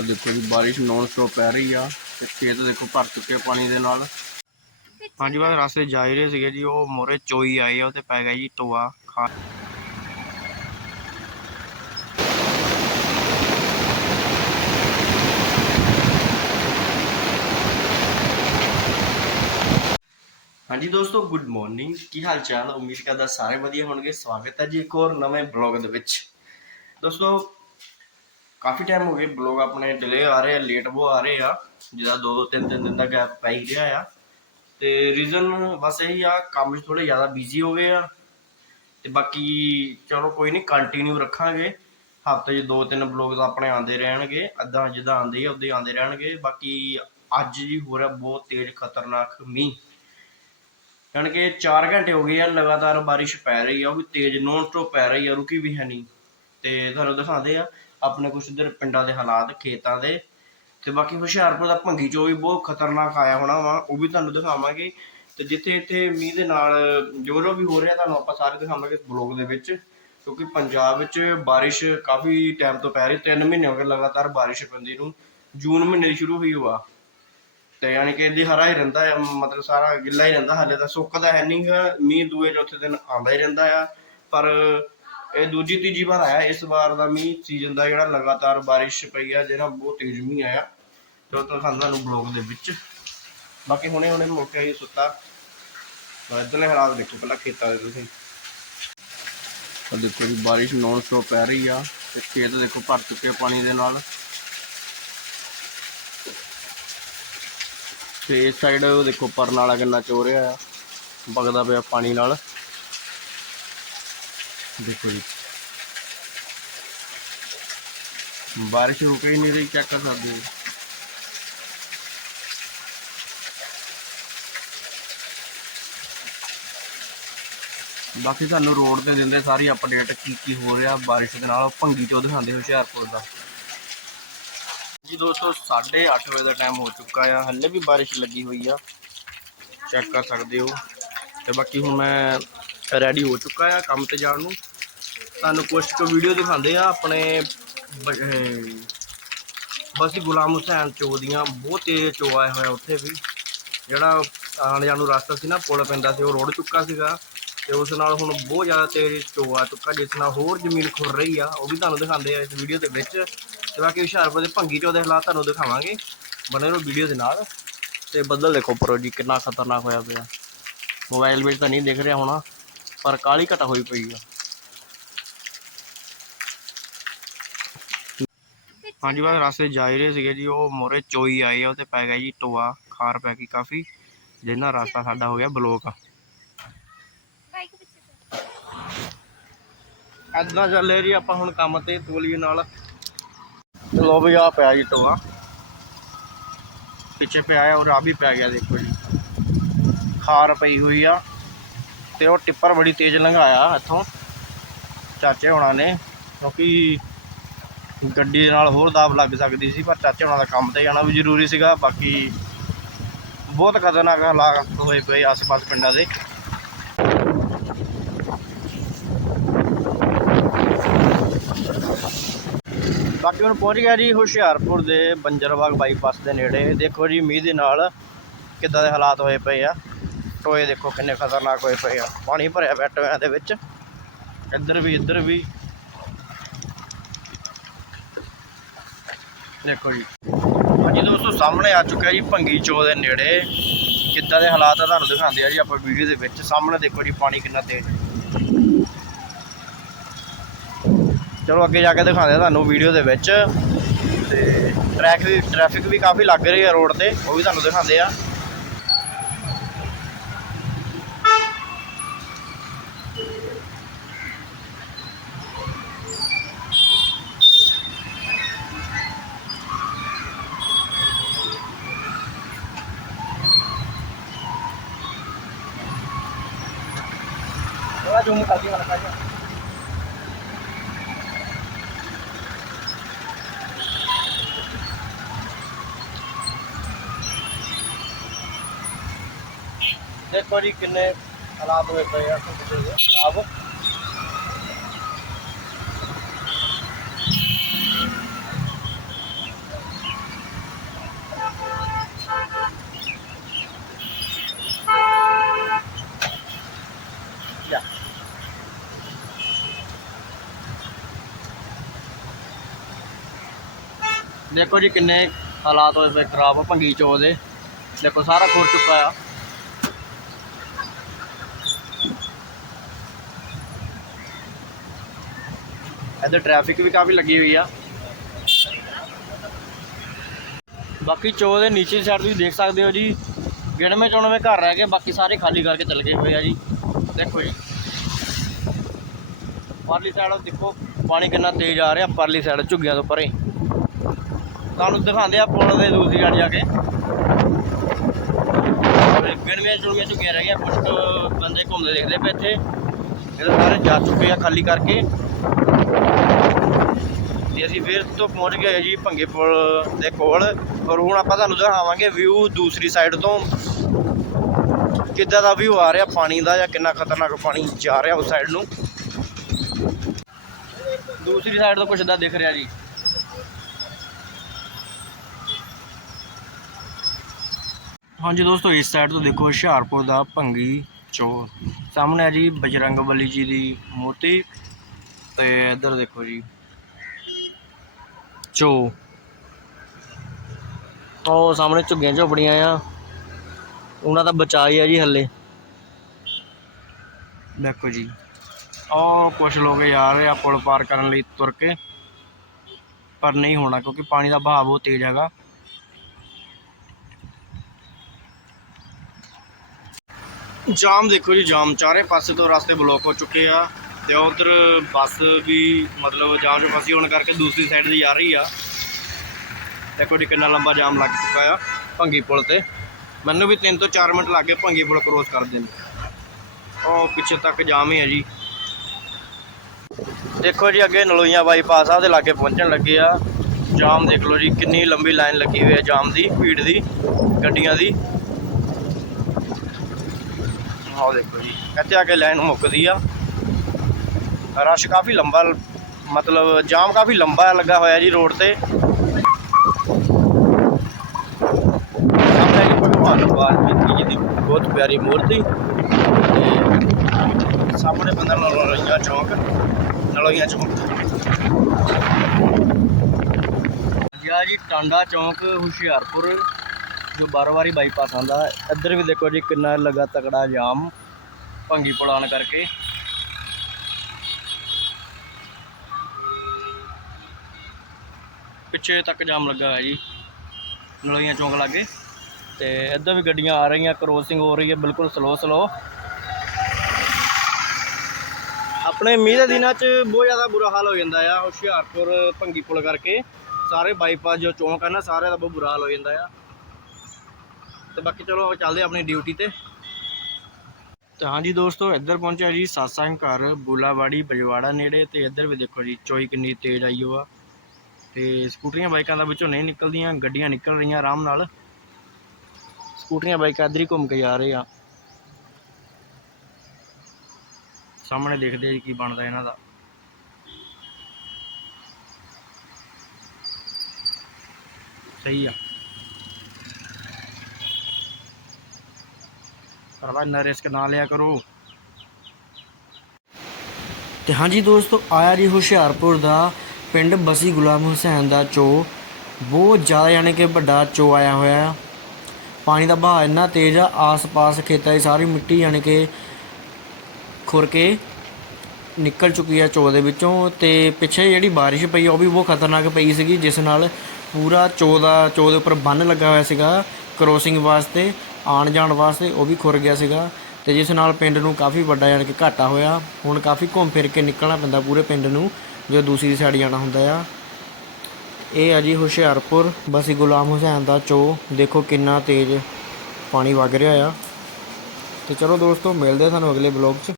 ਆ ਦੇਖੋ ਜੀ, ਬਾਰਿਸ਼ ਨੌਨ ਸਟਾਪ ਪੈ ਰਹੀ ਆ ਤੇ ਖੇਤ ਦੇਖੋ ਭਰ ਚੁੱਕੇ ਪਾਣੀ ਦੇ ਨਾਲ। ਹਾਂਜੀ, ਬਸ ਰਸਤੇ ਜਾ ਹੀ ਰਹੇ ਸੀਗੇ ਜੀ, ਉਹ ਮੋਰੇ ਚੋਈ ਆਈ ਆ ਉਹ ਤੇ ਪੈ ਗਿਆ ਜੀ ਟੋਆ ਖਾ ਹਾਂਜੀ ਦੋਸਤੋ ਗੁੱਡ ਮਾਰਨਿੰਗ ਕੀ ਹਾਲ ਚਾਲ ਉਮੀਦ ਕਰਦਾ ਸਾਰੇ ਵਧੀਆ ਹੋਣਗੇ। ਸਵਾਗਤ ਹੈ ਜੀ ਇੱਕ ਹੋਰ ਨਵੇਂ ਬਲੌਗ ਦੇ ਵਿੱਚ। ਦੋਸਤੋ ਕਾਫੀ ਟਾਈਮ ਹੋ ਗਏ ਬਲੌਗ ਆਪਣੇ ਡਿਲੇ ਆ ਰਹੇ ਆ ਲੇਟ ਉਹ ਆ ਰਹੇ ਆ। ਜਿਹਦਾ ਦੋ ਦੋ ਤਿੰਨ ਤਿੰਨ ਦਿਨ ਦਾ ਗੈਪ ਪੈ ਹੀ ਰਿਹਾ ਆ। ਤੇ ਰੀਜ਼ਨ ਬਸ ਇਹੀ ਆ, ਕੰਮ 'ਚ ਥੋੜੇ ਜ਼ਿਆਦਾ ਬਿਜ਼ੀ ਹੋ ਗਏ ਆ। ਤੇ ਬਾਕੀ ਚਲੋ ਕੋਈ ਨਹੀਂ ਕੰਟੀਨਿਊ ਰੱਖਾਂਗੇ। ਹਫ਼ਤੇ 'ਚ ਦੋ ਤਿੰਨ ਬਲੌਗ ਆਪਣੇ ਆਉਂਦੇ ਰਹਿਣਗੇ ਅੱਧਾ ਜਿੱਦਾਂ ਆਉਂਦੇ ਆ ਉਦਾਂ ਆਉਂਦੇ ਰਹਿਣਗੇ। ਬਾਕੀ ਅੱਜ ਜੀ ਹੋ ਰਿਹਾ ਬਹੁਤ ਤੇਜ਼ ਖਤਰਨਾਕ ਮੀਂਹ। ਯਾਨੀ ਕਿ 4 ਘੰਟੇ ਹੋ ਗਏ ਆ, ਲਗਾਤਾਰ ਬਾਰਿਸ਼ ਪੈ ਰਹੀ ਆ, ਉਹ ਵੀ ਤੇਜ਼ ਨੋਨ ਸਟਾਪ ਪੈ ਰਹੀ ਆ, ਰੁਕੀ ਵੀ ਹੈ ਨਹੀਂ। ਤੇ ਤੁਹਾਨੂੰ ਦਿਖਾਉਂਦੇ ਆ ਆਪਣੇ ਕੁਛ ਇਧਰ ਪਿੰਡਾਂ ਦੇ ਹਾਲਾਤ, ਖੇਤਾਂ ਦੇ। ਤੇ ਬਾਕੀ ਹੁਸ਼ਿਆਰਪੁਰ ਦਾ ਭੰਗੀ ਚੋ ਵੀ ਬਹੁਤ ਖਤਰਨਾਕ ਆਇਆ ਹੋਣਾ ਵਾ, ਉਹ ਵੀ ਤੁਹਾਨੂੰ ਦਿਖਾਵਾਂਗੇ। ਤੇ ਜਿੱਥੇ ਇੱਥੇ ਮੀਂਹ ਦੇ ਨਾਲ ਜੋ ਜੋ ਵੀ ਹੋ ਰਿਹਾ, ਤੁਹਾਨੂੰ ਆਪਾਂ ਸਾਰੇ ਦਿਖਾਵਾਂਗੇ ਇਸ ਬਲੌਗ ਦੇ ਵਿੱਚ। ਕਿਉਂਕਿ ਪੰਜਾਬ ਵਿੱਚ ਬਾਰਿਸ਼ ਕਾਫੀ ਟਾਈਮ ਤੋਂ ਪੈ ਰਹੀ 3 ਮਹੀਨੇ ਹੋ ਗਏ ਲਗਾਤਾਰ ਬਾਰਿਸ਼ ਪੈਂਦੀ ਨੂੰ। ਜੂਨ ਮਹੀਨੇ ਦੀ ਸ਼ੁਰੂ ਹੋਈ ਹੋਆ ਤੇ ਯਾਨੀ ਕਿ ਇਹਦੀ ਹਰਾ ਹੀ ਰਹਿੰਦਾ ਆ, ਮਤਲਬ ਸਾਰਾ ਗਿੱਲਾ ਹੀ ਰਹਿੰਦਾ ਹਾਲੇ ਤਾਂ, ਸੁੱਕਦਾ ਹੈ ਨਹੀਂ ਮੀਂਹ ਦੂਏ ਚੌਥੇ ਦਿਨ ਆਉਂਦਾ ਹੀ ਰਹਿੰਦਾ ਆ। ਪਰ ਇਹ ਦੂਜੀ ਤੀਜੀ ਵਾਰ ਆਇਆ, ਇਸ ਵਾਰ ਦਾ ਮੀਂਹ ਸੀਜ਼ਨ ਦਾ ਜਿਹੜਾ ਲਗਾਤਾਰ ਬਾਰਿਸ਼ ਪਈ ਆ, ਜਿਹੜਾ ਬਹੁਤ ਤੇਜ਼ ਮੀਂਹ ਆਇਆ, ਤੇ ਤੁਹਾਨੂੰ ਤੁਹਾਨੂੰ ਬਲੌਗ ਦੇ ਵਿੱਚ। ਬਾਕੀ ਹੁਣੇ ਹੁਣੇ ਮੁੜ ਕੇ ਸੁੱਤਾ। ਤਾਂ ਹਾਲਾਤ ਦੇਖੋ, ਪਹਿਲਾਂ ਖੇਤਾਂ ਦੇ ਤੁਸੀਂ। ਆ ਦੇਖੋ ਜੀ, ਬਾਰਿਸ਼ ਨੌਨ ਸਟਾਪ ਪੈ ਰਹੀ ਆ, ਤੇ ਖੇਤ ਦੇਖੋ ਭਰ ਚੁੱਕੇ ਪਾਣੀ ਦੇ ਨਾਲ। ਤੇ ਇਸ ਸਾਈਡ ਦੇਖੋ ਪਰਨ ਵਾਲਾ ਕਿੰਨਾ ਚੋ ਰਿਹਾ ਆ, ਵਗਦਾ ਪਿਆ ਪਾਣੀ ਨਾਲ। ਦੇਖੋ ਜੀ। ਬਾਰਿਸ਼ ਰੁਕ ਹੀ ਨਹੀਂ ਰਹੀ ਚੈੱਕ ਕਰ ਸਕਦੇ ਹੋ? ਬਾਕੀ ਤੁਹਾਨੂੰ ਰੋਡ ਤੇ ਦਿੰਦੇ ਸਾਰੀ ਅਪਡੇਟ ਕੀ ਕੀ ਹੋ ਰਿਹਾ ਬਾਰਿਸ਼ ਦੇ ਨਾਲ, ਭੰਗੀ ਚੋਂ ਦਿਖਾਉਂਦੇ ਹੁਸ਼ਿਆਰਪੁਰ ਦਾ। ਜੀ ਦੋਸਤੋ 8:30 ਵਜੇ ਦਾ ਟਾਈਮ ਹੋ ਚੁੱਕਾ ਆ, ਹੱਲੇ ਵੀ ਬਾਰਿਸ਼ ਲੱਗੀ ਹੋਈ ਆ। ਚੈੱਕ ਕਰ ਸਕਦੇ ਹੋ। ਤੇ ਬਾਕੀ ਹੁਣ ਮੈਂ ਰੈਡੀ ਹੋ ਚੁੱਕਾ ਆ ਕੰਮ ਤੇ ਜਾਣ ਨੂੰ। ਤੁਹਾਨੂੰ ਕੁਝ ਕੁ ਵੀਡੀਓ ਦਿਖਾਉਂਦੇ ਆ ਆਪਣੇ, ਬ- ਇਹ, ਬਸੀ ਗੁਲਾਮ ਹੁਸੈਨ ਚੋ ਦੀਆਂ ਬਹੁਤ ਤੇਜ਼ ਚੋ ਆਇਆ ਹੋਇਆ ਉੱਥੇ ਵੀ। ਜਿਹੜਾ ਆਉਣ ਜਾਣ ਨੂੰ ਰਸਤਾ ਸੀ ਨਾ, ਪੁਲ ਪੈਂਦਾ ਸੀ, ਉਹ ਰੋੜ ਚੁੱਕਾ ਸੀਗਾ। ਤੇ ਉਸ ਨਾਲ ਹੁਣ ਬਹੁਤ ਜ਼ਿਆਦਾ ਤੇਜ਼ ਚੋ ਆ ਚੁੱਕਾ, ਜਿਸ ਨਾਲ ਹੋਰ ਜ਼ਮੀਨ ਖੁਰ ਰਹੀ ਆ, ਉਹ ਵੀ ਤੁਹਾਨੂੰ ਦਿਖਾਉਂਦੇ ਆ ਇਸ ਵੀਡੀਓ ਦੇ ਵਿੱਚ। ਤੇ ਬਾਕੀ ਹੁਸ਼ਿਆਰਪੁਰ ਦੇ ਭੰਗੀ ਚੋ ਦੇ ਹਾਲਾਤ ਤੁਹਾਨੂੰ ਦਿਖਾਵਾਂਗੇ, ਬਣੇ ਰਹੋ ਵੀਡੀਓ ਦੇ ਨਾਲ। ਤੇ ਬੱਦਲ ਦੇਖੋ ਪਰੋ ਜੀ, ਕਿੰਨਾ ਖਤਰਨਾਕ ਹੋਇਆ ਪਿਆ। ਮੋਬਾਈਲ ਵਿੱਚ ਤਾਂ ਨਹੀਂ ਦਿਖ ਰਿਹਾ ਹੋਣਾ। ਪਰ ਕਾਲੀ ਘਟਾ ਹੋਈ ਪਈ ਆ। ਹਾਂਜੀ, ਬਸ ਰਸਤੇ ਜਾ ਹੀ ਰਹੇ ਸੀਗੇ ਜੀ, ਉਹ ਮੋਰੇ ਚੋਈ ਆਈ ਆ ਤੇ ਪੈ ਗਿਆ ਜੀ ਟੋਆ, ਖਾਰ ਪੈ ਗਈ ਕਾਫੀ ਜਿਹਨਾਂ ਰਸਤਾ ਸਾਡਾ ਹੋ ਗਿਆ ਬਲੋਕ ਐਦਾਂ ਚੱਲੇ ਜੀ, ਆਪਾਂ ਹੁਣ ਕੰਮ ਤੇ ਤੋਲੀਏ ਨਾਲ। ਚਲੋ ਵੀ ਆ ਪਿਆ ਜੀ ਟੋਆ। ਪਿੱਛੇ ਪਿਆ ਆ ਔਰ ਆ ਵੀ ਪੈ ਗਿਆ ਦੇਖੋ ਜੀ। ਖਾਰ ਪਈ ਹੋਈ ਆ। ਤੇ ਉਹ ਟਿੱਪਰ ਬੜੀ ਤੇਜ਼ ਲੰਘਾਇਆ ਇੱਥੋਂ, ਚਾਚੇ ਹੋਣਾ ਨੇ, ਕਿਉਂਕਿ ਗੱਡੀ ਦੇ ਨਾਲ ਹੋਰ ਦਾਬ ਲੱਗ ਸਕਦੀ ਸੀ, ਪਰ ਚਾਚੇ ਹੋਣਾ ਦਾ ਕੰਮ ਤੇ ਜਾਣਾ ਵੀ ਜ਼ਰੂਰੀ ਸੀਗਾ, ਬਾਕੀ ਬਹੁਤ ਖਤਰਨਾਕ ਹਾਲਾਤ ਹੋਏ ਪਏ ਆਸ-ਪਾਸ ਪਿੰਡਾਂ ਦੇ। ਬਾਕੀ ਹੁਣ ਪਹੁੰਚ ਗਿਆ ਜੀ ਹੁਸ਼ਿਆਰਪੁਰ ਦੇ ਬੰਜਰਬਾਗ ਬਾਈਪਾਸ ਦੇ ਨੇੜੇ। ਦੇਖੋ ਜੀ, ਮੀਂਹ ਦੇ ਨਾਲ ਕਿੱਦਾਂ ਦੇ ਹਾਲਾਤ ਹੋਏ ਪਏ ਆ। ਟੋਏ ਦੇਖੋ ਕਿੰਨੇ ਖਤਰਨਾਕ ਹੋਏ ਪਏ ਆ। ਪਾਣੀ ਭਰਿਆ ਪਿਆ ਟੋਇਆਂ ਦੇ ਵਿੱਚ। ਇੱਧਰ ਵੀ ਇੱਧਰ ਵੀ। ਦੇਖੋ ਜੀ। ਹਾਂਜੀ ਦੋਸਤੋ, ਸਾਹਮਣੇ ਆ ਚੁੱਕਿਆ ਜੀ ਭੰਗੀ ਚੋ ਦੇ ਨੇੜੇ। ਕਿੱਦਾਂ ਦੇ ਹਾਲਾਤ ਆ ਤੁਹਾਨੂੰ ਦਿਖਾਉਂਦੇ ਆ ਜੀ ਆਪਾਂ ਵੀਡੀਓ ਦੇ ਵਿੱਚ। ਸਾਹਮਣੇ ਦੇਖੋ ਜੀ, ਪਾਣੀ ਕਿੰਨਾ ਤੇਜ਼। ਚਲੋ ਅੱਗੇ ਜਾ ਕੇ ਦਿਖਾਉਂਦੇ ਆ ਤੁਹਾਨੂੰ ਵੀਡੀਓ ਦੇ ਵਿੱਚ। ਤੇ ਟ੍ਰੈਫਿਕ ਵੀ ਟ੍ਰੈਫਿਕ ਵੀ ਕਾਫੀ ਲੱਗ ਰਹੀ ਆ ਰੋਡ ਤੇ, ਉਹ ਵੀ ਤੁਹਾਨੂੰ ਦਿਖਾਉਂਦੇ ਆ। ਥੋੜਾ ਜ਼ੂਮ ਕਰਦੀ ਹਾਂ ਕਾਜਾ ਦੇਖੋ ਜੀ ਕਿੰਨੇ ਹਾਲਾਤ ਹੋਏ ਪਏ ਆ ਕੁਝ ਦੇ ਖਰਾਬ ਦੇਖੋ ਜੀ ਕਿੰਨੇ ਹਾਲਾਤ ਹੋਏ ਪਏ ਖਰਾਬ ਭੰਗੀ ਚੋ ਦੇ। ਦੇਖੋ ਸਾਰਾ ਖੁਰ ਚੁੱਕਾ ਆ। ਇੱਧਰ ਟ੍ਰੈਫਿਕ ਵੀ ਕਾਫੀ ਲੱਗੀ ਹੋਈ ਆ। ਬਾਕੀ ਚੋ ਦੇ ਨੀਚੇ ਸਾਈਡ ਤੁਸੀਂ ਦੇਖ ਸਕਦੇ ਹੋ ਜੀ। ਗਿਣਵੇਂ ਚੁਣਵੇਂ ਘਰ ਰਹਿ ਗਏ, ਬਾਕੀ ਸਾਰੇ ਖਾਲੀ ਕਰਕੇ ਚਲੇ ਗਏ ਹੋਏ ਆ ਜੀ। ਦੇਖੋ ਜੀ। ਪਰਲੀ ਸਾਈਡ ਦੇਖੋ, ਪਾਣੀ ਕਿੰਨਾ ਤੇਜ਼ ਆ ਰਿਹਾ, ਪਰਲੀ ਸਾਈਡ ਝੁੱਗੀਆਂ ਤੋਂ ਪਰੇ। ਤੁਹਾਨੂੰ ਦਿਖਾਉਂਦੇ ਆ ਪੁਲ ਦੇ ਦੂਸਰੀ ਸਾਈਡ ਜਾ ਕੇ। ਗਿਣਵੇਂ ਚੁਣਵੇਂ ਝੁੱਗੀਆਂ ਰਹਿ ਗਈਆਂ ਕੁਝ ਬੰਦੇ ਘੁੰਮਦੇ ਦੇਖਦੇ ਪਏ ਇੱਥੇ। ਇਹ ਸਾਰੇ ਜਾ ਚੁੱਕੇ ਆ ਖਾਲੀ ਕਰਕੇ। ਤੇ ਅਸੀਂ ਫਿਰ ਤੋਂ ਪਹੁੰਚ ਗਏ ਜੀ ਭੰਗੇ ਪੁਲ ਦੇ ਕੋਲ। ਔਰ ਹੁਣ ਆਪਾਂ ਤੁਹਾਨੂੰ ਦਿਖਾਵਾਂਗੇ ਵਿਊ ਦੂਸਰੀ ਸਾਈਡ ਤੋਂ। ਕਿੱਦਾਂ ਦਾ ਵਿਊ ਆ ਰਿਹਾ ਪਾਣੀ ਦਾ ਜਾਂ ਕਿੰਨਾ ਖਤਰਨਾਕ ਪਾਣੀ ਜਾ ਰਿਹਾ ਉਸ ਸਾਈਡ ਨੂੰ। ਦੂਸਰੀ ਸਾਈਡ ਤੋਂ ਕੁਛ ਦਾ ਦਿਖ ਰਿਹਾ ਜੀ। ਹਾਂਜੀ ਦੋਸਤੋ, ਇਸ ਸਾਈਡ ਤੋਂ ਦੇਖੋ ਹੁਸ਼ਿਆਰਪੁਰ ਦਾ ਭੰਗੀ ਚੌਰ ਸਾਹਮਣੇ ਆ ਜੀ ਬਜਰੰਗ ਬਲੀ ਜੀ ਦੀ ਮੂਰਤੀ ਤੇ ਇੱਧਰ ਦੇਖੋ ਜੀ ਚੋ ਉਹ ਸਾਹਮਣੇ ਝੁੱਗੀਆਂ ਝੋਪੜੀਆਂ ਆ। ਉਹਨਾਂ ਦਾ ਬਚਾਅ ਹੀ ਆ ਜੀ ਹੱਲੇ। ਦੇਖੋ ਜੀ ਉਹ ਕੁਝ ਲੋਕ ਯਾਰ ਰਹੇ ਆ ਪੁਲ ਪਾਰ ਕਰਨ ਲਈ ਤੁਰ ਕੇ। ਪਰ ਨਹੀਂ ਹੋਣਾ, ਕਿਉਂਕਿ ਪਾਣੀ ਦਾ ਬਹਾਅ ਬਹੁਤ ਤੇਜ਼ ਹੈਗਾ। ਜਾਮ ਦੇਖੋ ਜੀ, ਜਾਮ। ਚਾਰੇ ਪਾਸੇ ਤੋਂ ਰਸਤੇ ਬਲੌਕ ਹੋ ਚੁੱਕੇ ਆ ਤੇ ਉਧਰ ਬੱਸ ਵੀ ਮਤਲਬ ਜਾਮ 'ਚ ਫਸੀ ਹੋਣ ਕਰਕੇ ਦੂਸਰੀ ਸਾਈਡ ਦੀ ਆ ਰਹੀ ਆ। ਦੇਖੋ ਜੀ, ਕਿੰਨਾ ਲੰਬਾ ਜਾਮ ਲੱਗ ਚੁੱਕਾ ਆ ਭੰਗੀ ਪੁਲ ਤੇ। ਮੈਨੂੰ ਵੀ 3 ਤੋਂ 4 ਮਿੰਟ ਲੱਗ ਗਏ ਭੰਗੀ ਪੁਲ ਕ੍ਰੋਸ ਕਰਦੇ ਨੇ। ਉਹ ਪਿੱਛੇ ਤੱਕ ਜਾਮ ਹੀ ਹੈ ਜੀ। ਦੇਖੋ ਜੀ, ਅੱਗੇ ਨਲੋਈਆਂ ਬਾਈਪਾਸ ਆ, ਉਹਦੇ ਲਾਗੇ ਪਹੁੰਚਣ ਲੱਗੇ ਆ। ਜਾਮ ਦੇਖ ਲਓ ਜੀ, ਕਿੰਨੀ ਲੰਬੀ ਲਾਈਨ ਲੱਗੀ ਹੋਈ ਹੈ ਜਾਮ ਦੀ, ਭੀੜ ਦੀ, ਗੱਡੀਆਂ ਦੀ। ਆਹ ਦੇਖੋ ਜੀ। ਇੱਥੇ ਆ ਕੇ ਲਾਈਨ ਮੁੱਕਦੀ ਆ। ਰਸ਼ ਕਾਫੀ ਲੰਬਾ ਮਤਲਬ ਜਾਮ ਕਾਫੀ ਲੰਬਾ ਲੱਗਾ ਹੋਇਆ ਜੀ ਰੋਡ ਤੇ। ਸਾਹਮਣੇ ਜੀ ਭਗਵਾਨ ਵਾਲਮੀਕੀ ਜੀ ਦੀ ਬਹੁਤ ਪਿਆਰੀ ਮੂਰਤੀ। ਤੇ ਸਾਹਮਣੇ ਬੰਦਾ ਨਲੋਈਆਂ ਚੌਂਕ ਨਲੋਈਆਂ ਚੌਂਕ। ਜੀ ਜੀ ਟਾਂਡਾ ਚੌਂਕ, ਹੁਸ਼ਿਆਰਪੁਰ। ਜੋ ਬਾਰਵਾਰੀ ਬਾਈਪਾਸ ਆਂਦਾ ਇੱਧਰ ਵੀ ਦੇਖੋ ਜੀ ਕਿੰਨਾ ਲੱਗਾ ਤਕੜਾ ਜਾਮ, ਭੰਗੀ ਪੁਲਾਨ ਕਰਕੇ। ਪਿੱਛੇ ਤੱਕ ਜਾਮ ਲੱਗਾ ਹੈ ਜੀ ਨਲੋਈਆਂ ਚੌਂਕ ਲਾਗੇ। ਤੇ ਇੱਧਰ ਵੀ ਗੱਡੀਆਂ ਆ ਰਹੀਆਂ ਕਰੋਸਿੰਗ ਹੋ ਰਹੀ ਹੈ, ਬਿਲਕੁਲ ਸਲੋ ਸਲੋ ਆਪਣੇ ਮੀਂਹ ਦੇ ਦਿਨਾਂ 'ਚ ਬਹੁਤ ਜ਼ਿਆਦਾ ਬੁਰਾ ਹਾਲ ਹੋ ਜਾਂਦਾ ਆ, ਹੁਸ਼ਿਆਰਪੁਰ ਭੰਗੀ ਪੁਲ ਕਰਕੇ। ਸਾਰੇ ਬਾਈਪਾਸ ਜੋ ਚੌਂਕ ਹੈ ਨਾ, ਸਾਰਿਆਂ ਦਾ ਬਹੁਤ ਬੁਰਾ ਹਾਲ ਹੋ ਜਾਂਦਾ ਆ। ਤੇ ਬਾਕੀ ਚਲੋ ਚੱਲਦੇ ਆਪਣੀ ਡਿਊਟੀ ਤੇ। ਤਾਂ ਹਾਂਜੀ ਦੋਸਤੋ, ਇੱਧਰ ਪਹੁੰਚਿਆ ਜੀ ਸਾਸਾਂ ਘਰ, ਬੂਲਾਵਾੜੀ, ਬਜਵਾੜਾ ਨੇੜੇ। ਤੇ ਇੱਧਰ ਵੀ ਦੇਖੋ ਜੀ, ਚੋਈ ਕਿੰਨੀ ਤੇਜ਼ ਆਈ ਹੋ ਆ। ਤੇ ਸਕੂਟਰੀਆਂ ਬਾਈਕਾਂ ਦਾ ਵਿੱਚੋਂ ਨਹੀਂ ਨਿਕਲਦੀਆਂ, ਗੱਡੀਆਂ ਨਿਕਲ ਰਹੀਆਂ ਆਰਾਮ ਨਾਲ। ਸਕੂਟਰੀਆਂ ਬਾਈਕਾਂ ਇੱਧਰ ਹੀ ਘੁੰਮ ਕੇ ਜਾ ਰਹੇ ਆ। ਸਾਹਮਣੇ ਦੇਖਦੇ ਆ ਜੀ ਕੀ ਬਣਦਾ ਇਹਨਾਂ ਦਾ। ਸਹੀ ਆ। ਭਰਾਵਾ ਇੰਨਾ ਰਿਸਕ ਨਾ ਲਿਆ ਕਰੋ। ਤੇ ਹਾਂਜੀ ਦੋਸਤੋ, ਆਇਆ ਜੀ ਹੁਸ਼ਿਆਰਪੁਰ ਦਾ ਪਿੰਡ ਬਸੀ ਗੁਲਾਮ ਹੁਸੈਨ ਦਾ ਚੋ। ਬਹੁਤ ਜ਼ਿਆਦਾ ਯਾਨੀ ਕਿ ਵੱਡਾ ਚੋ ਆਇਆ ਹੋਇਆ। ਪਾਣੀ ਦਾ ਵਹਾਅ ਇੰਨਾ ਤੇਜ਼ ਆ, ਆਸ-ਪਾਸ ਖੇਤਾਂ ਦੀ ਸਾਰੀ ਮਿੱਟੀ ਯਾਨੀ ਕਿ ਖੁਰ ਕੇ ਨਿਕਲ ਚੁੱਕੀ ਆ ਚੋ ਦੇ ਵਿੱਚੋਂ ਤੇ ਪਿੱਛੇ ਜਿਹੜੀ ਬਾਰਿਸ਼ ਪਈ ਉਹ ਵੀ ਬਹੁਤ ਖਤਰਨਾਕ ਪਈ ਸੀਗੀ, ਜਿਸ ਨਾਲ ਪੂਰਾ ਚੋ ਦਾ, ਚੋ ਦੇ ਉੱਪਰ ਬੰਨ ਲੱਗਾ ਹੋਇਆ ਸੀਗਾ ਕ੍ਰੋਸਿੰਗ ਵਾਸਤੇ। ਆਣ ਜਾਣ ਵਾਸਤੇ ਉਹ ਵੀ ਖੁਰ ਗਿਆ ਸੀਗਾ ਤੇ ਜਿਸ ਨਾਲ ਪਿੰਡ ਨੂੰ ਕਾਫੀ ਵੱਡਾ ਯਾਨੀ ਕਿ ਘਾਟਾ ਹੋਇਆ। ਹੁਣ ਕਾਫੀ ਘੁੰਮ ਫਿਰ ਕੇ ਨਿਕਲਣਾ ਪੈਂਦਾ ਪੂਰੇ ਪਿੰਡ ਨੂੰ ਜੋ ਦੂਸਰੀ ਸਾਈਡ ਜਾਣਾ ਹੁੰਦਾ ਆ। ਇਹ ਆ ਜੀ ਹੁਸ਼ਿਆਰਪੁਰ, ਬਸੀ ਗੁਲਾਮ ਹੁਸੈਨ ਦਾ ਚੋ। ਦੇਖੋ ਕਿੰਨਾ ਤੇਜ਼ ਪਾਣੀ ਵਗ ਰਿਹਾ ਆ। ਤੇ ਚਲੋ ਦੋਸਤੋ, ਮਿਲਦੇ ਸਾਨੂੰ ਅਗਲੇ ਬਲੌਗ 'ਚ।